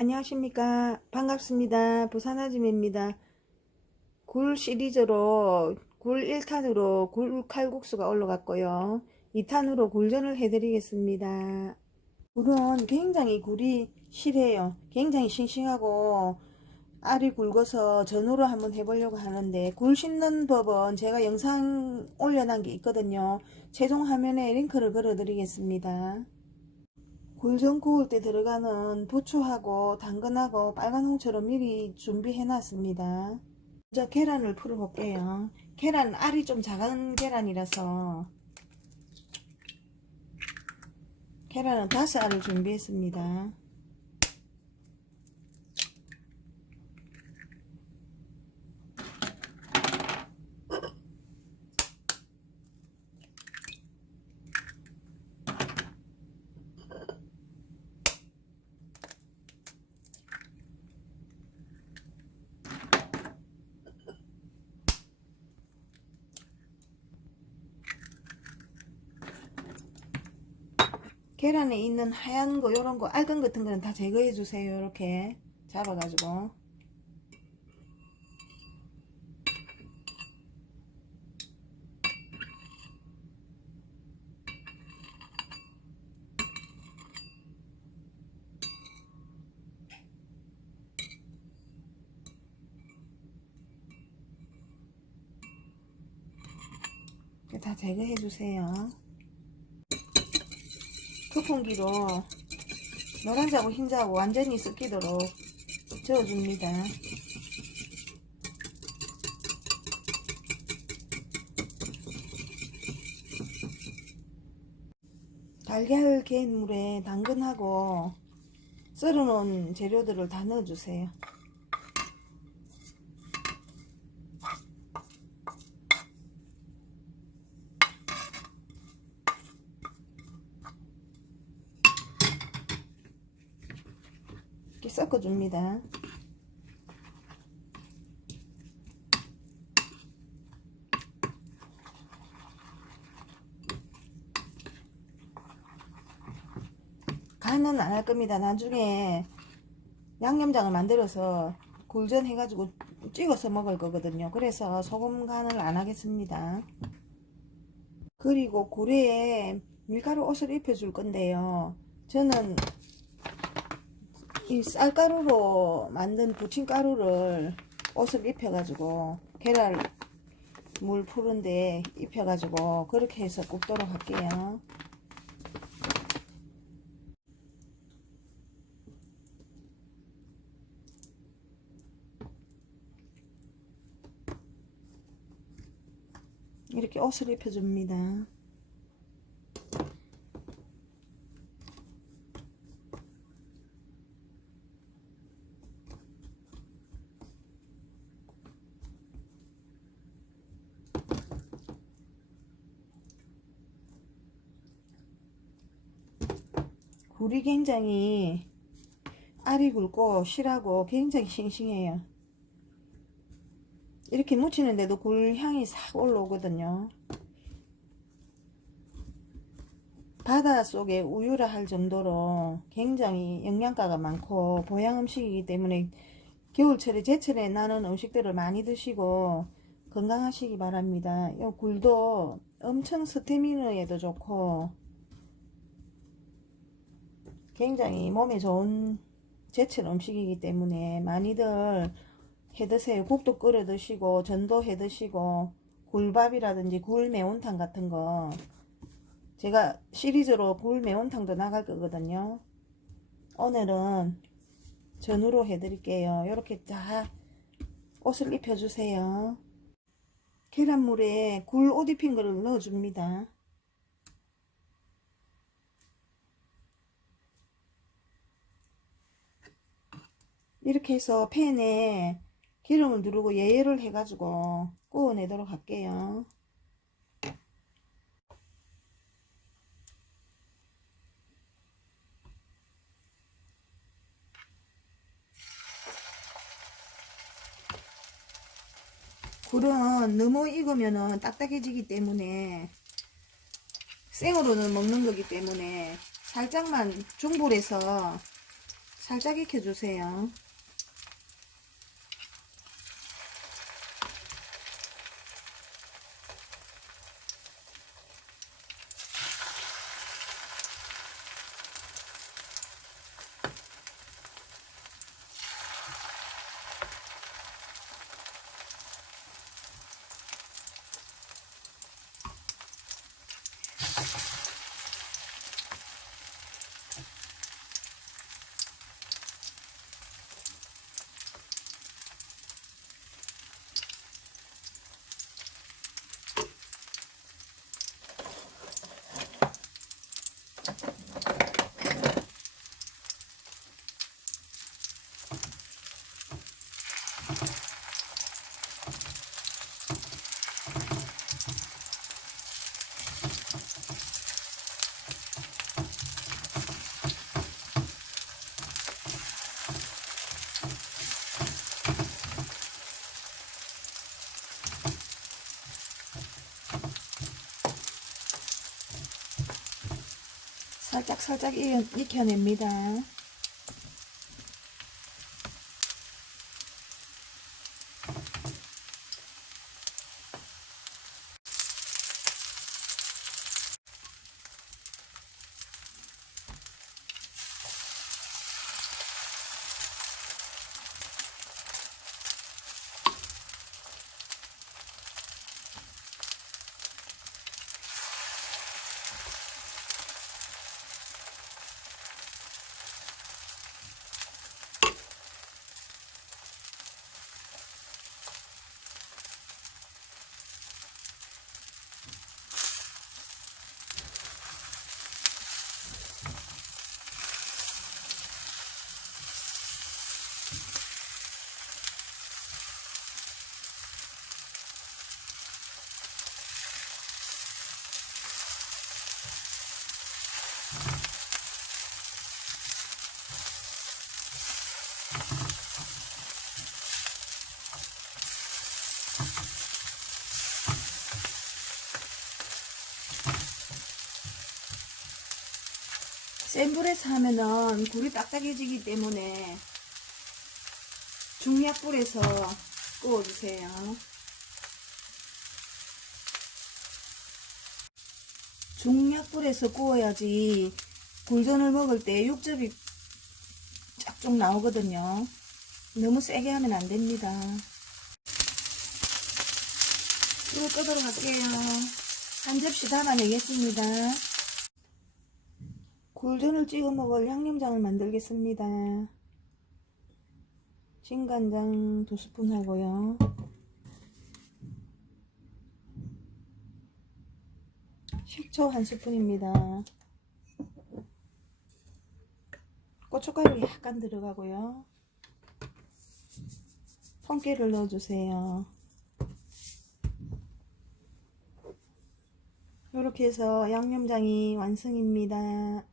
안녕하십니까. 반갑습니다. 부산아줌입니다. 굴 시리즈로 굴 1탄으로 굴 칼국수가 올라갔고요. 2탄으로 굴전을 해드리겠습니다. 굴은 굉장히 굴이 실해요. 굉장히 싱싱하고 알이 굵어서 전으로 한번 해보려고 하는데 굴 씻는 법은 제가 영상 올려놓은 게 있거든요. 최종 화면에 링크를 걸어 드리겠습니다. 굴전 구울 때 들어가는 부추하고 당근하고 빨간 홍처럼 미리 준비해 놨습니다. 먼저 계란을 풀어 볼게요. 계란 알이 좀 작은 계란이라서 계란은 다섯 알을 준비했습니다. 계란에 있는 하얀 거 요런 거 알근 같은 거는 다 제거해 주세요. 이렇게 잡아가지고 다 제거해 주세요. 투풍기로 노란자고 흰자고 완전히 섞이도록 저어줍니다. 달걀 개인 물에 당근하고 썰어놓은 재료들을 다 넣어주세요. 섞어줍니다. 간은 안 할 겁니다. 나중에 양념장을 만들어서 굴전 해가지고 찍어서 먹을 거거든요. 그래서 소금 간을 안 하겠습니다. 그리고 굴에 밀가루 옷을 입혀줄 건데요. 저는 이 쌀가루로 만든 부침가루를 옷을 입혀가지고 계란 물 푸른데 입혀가지고 그렇게 해서 굽도록 할게요. 이렇게 옷을 입혀줍니다. 굴이 굉장히 알이 굵고 실하고 굉장히 싱싱해요. 이렇게 무치는데도 굴 향이 싹 올라오거든요. 바다 속에 우유라 할 정도로 굉장히 영양가가 많고 보양 음식이기 때문에 겨울철에 제철에 나는 음식들을 많이 드시고 건강하시기 바랍니다. 이 굴도 엄청 스태미너에도 좋고 굉장히 몸에 좋은 제철 음식이기 때문에 많이들 해 드세요. 국도 끓여 드시고 전도 해 드시고 굴밥이라든지 굴 매운탕 같은 거 제가 시리즈로 굴 매운탕도 나갈 거거든요. 오늘은 전으로 해 드릴게요. 이렇게 쫙 옷을 입혀 주세요. 계란물에 굴 옷 입힌 거를 넣어 줍니다. 이렇게 해서 팬에 기름을 두르고 예열을 해가지고 구워내도록 할게요. 굴은 너무 익으면은 딱딱해지기 때문에 생으로는 먹는 거기 때문에 살짝만 중불에서 살짝 익혀주세요. 살짝 살짝 익- 익혀냅니다. 센 불에서 하면은 굴이 딱딱해지기 때문에 중약불에서 구워주세요. 중약불에서 구워야지 굴전을 먹을 때 육즙이 쫙쭉 나오거든요. 너무 세게 하면 안 됩니다. 불을 끄도록 할게요. 한 접시 담아내겠습니다. 굴전을 찍어 먹을 양념장을 만들겠습니다. 진간장 두 스푼 하고요. 식초 한 스푼입니다. 고춧가루 약간 들어가고요. 통깨를 넣어주세요. 이렇게 해서 양념장이 완성입니다.